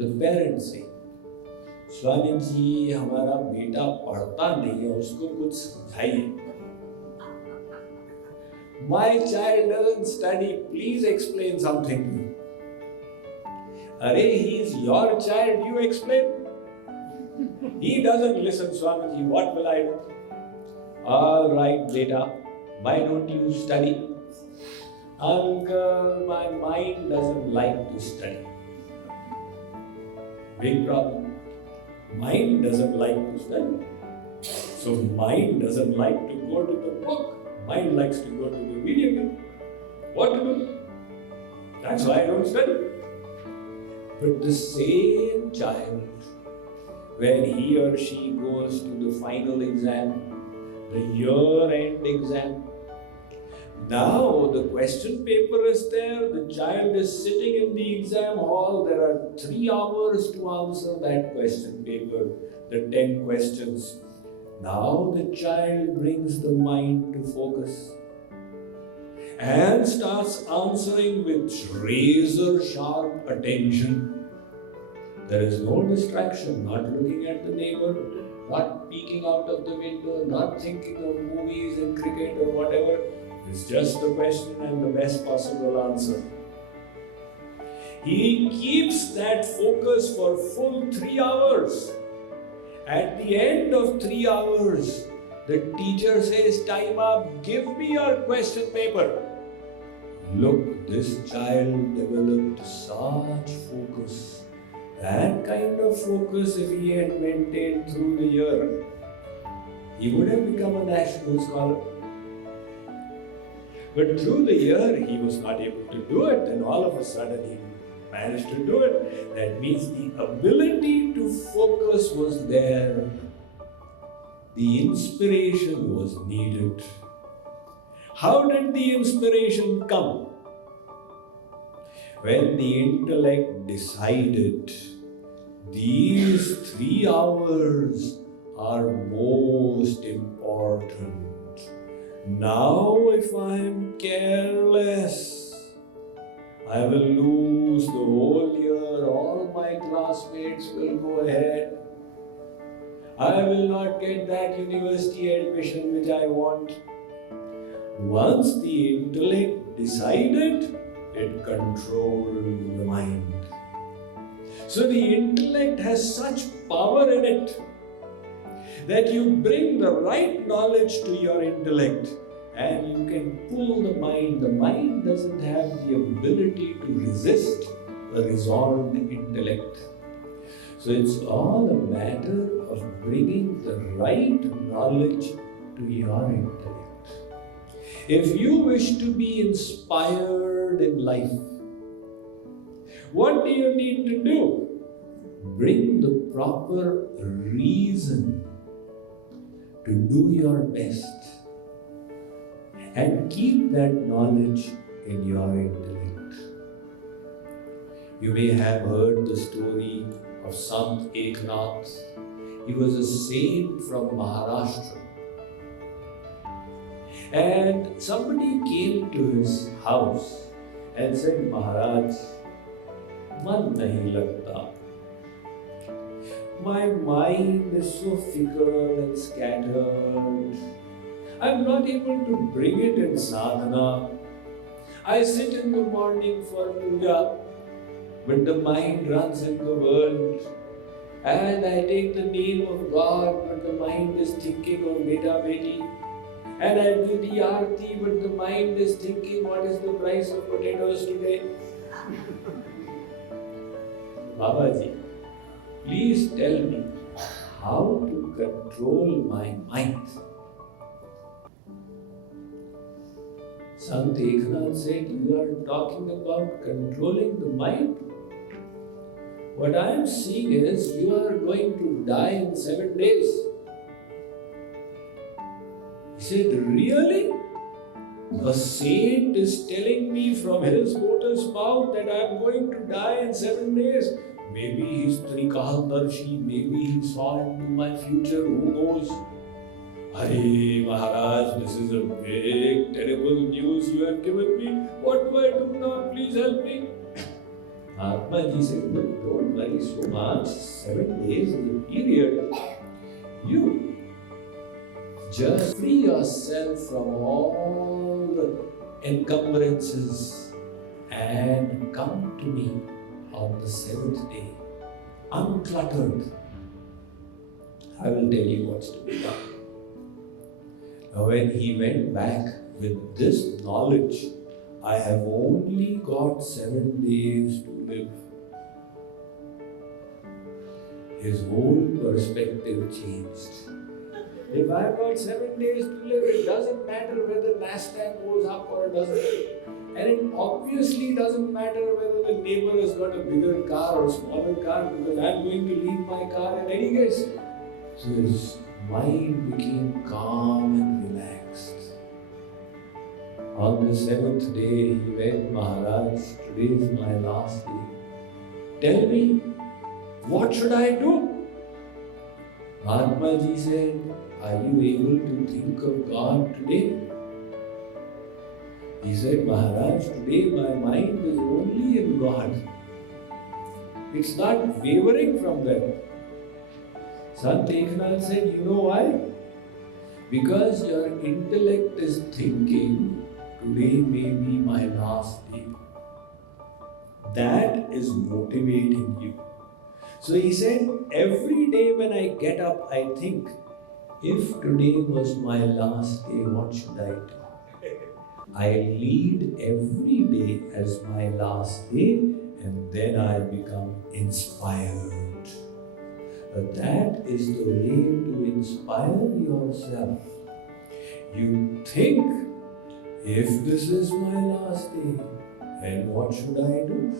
the parents say, Swami ji हमारा बेटा पढ़ता नहीं है, उसको कुछ समझाइए. My child doesn't study, please explain something to him. Arey, he is your child, you explain. He doesn't listen, Swamiji, what will I do? All right, beta, why don't you study? Uncle, my mind doesn't like to study. Big problem. Mind doesn't like to study. So mind doesn't like to go to the book. Mind likes to go to the video game. What to do? That's why I don't study. But the same child, when he or she goes to the final exam, the year-end exam, now the question paper is there, the child is sitting in the exam hall, there are 3 hours to answer that question paper, the 10 questions. Now the child brings the mind to focus and starts answering with razor sharp attention. There is no distraction, not looking at the neighbor, not peeking out of the window, not thinking of movies and cricket or whatever. It's just the question and the best possible answer. He keeps that focus for full 3 hours. At the end of 3 hours, the teacher says, time up, give me your question paper. Look, this child developed such focus. That kind of focus, if he had maintained through the year, he would have become a national scholar. But through the year, he was not able to do it, and all of a sudden he managed to do it. That means the ability to focus was there. The inspiration was needed. How did the inspiration come? When the intellect decided these 3 hours are most important. Now if I am careless, I will lose the whole year, all my classmates will go ahead. I will not get that university admission which I want. Once the intellect decided, it controlled the mind. So the intellect has such power in it that you bring the right knowledge to your intellect and you can pull the mind. The mind doesn't have the ability to resist a resolved intellect. So it's all a matter of bringing the right knowledge to your intellect. If you wish to be inspired in life, what do you need to do? Bring the proper reason to do your best and keep that knowledge in your intellect. You may have heard the story of Sant Eknath. He was a saint from Maharashtra. And somebody came to his house and said, Maharaj, man nahi lagta. My mind is so fickle and scattered. I'm not able to bring it in sadhana. I sit in the morning for puja, but the mind runs in the world. And I take the name of God, but the mind is thinking of beta beti. And I do the aarti, but the mind is thinking, what is the price of potatoes today? Babaji, please tell me how to control my mind. Sant Eknath said, you are talking about controlling the mind? What I am seeing is you are going to die in 7 days. He said, really? A saint is telling me from his lotus mouth that I am going to die in 7 days. Maybe he's Trikahaldarshi, maybe he saw into my future, who knows? Hey Maharaj, this is a big, terrible news you have given me. What do I do now? Please help me. Atmaji said, look, don't worry so much. 7 days is a period. You just free yourself from all the encumbrances and come to me on the 7th day, uncluttered. I will tell you what's to be done. Now, when he went back with this knowledge, I have only got 7 days to live. His whole perspective changed. If I've got 7 days to live, it doesn't matter whether NASDAQ goes up or it doesn't. And it obviously doesn't matter whether the neighbor has got a bigger car or smaller car, because I'm going to leave my car in any case. So his mind became calm and relaxed. On the 7th day, he went, Maharaj, today is my last day. Tell me, what should I do? Mahatmaji said, are you able to think of God today? He said, Maharaj, today my mind is only in God. It's not wavering from that. Sant Eknath said, you know why? Because your intellect is thinking, today may be my last day. That is motivating you. So he said, every day when I get up, I think, if today was my last day, what should I do? I lead every day as my last day, and then I become inspired. That is the way to inspire yourself. You think, if this is my last day, then what should I do?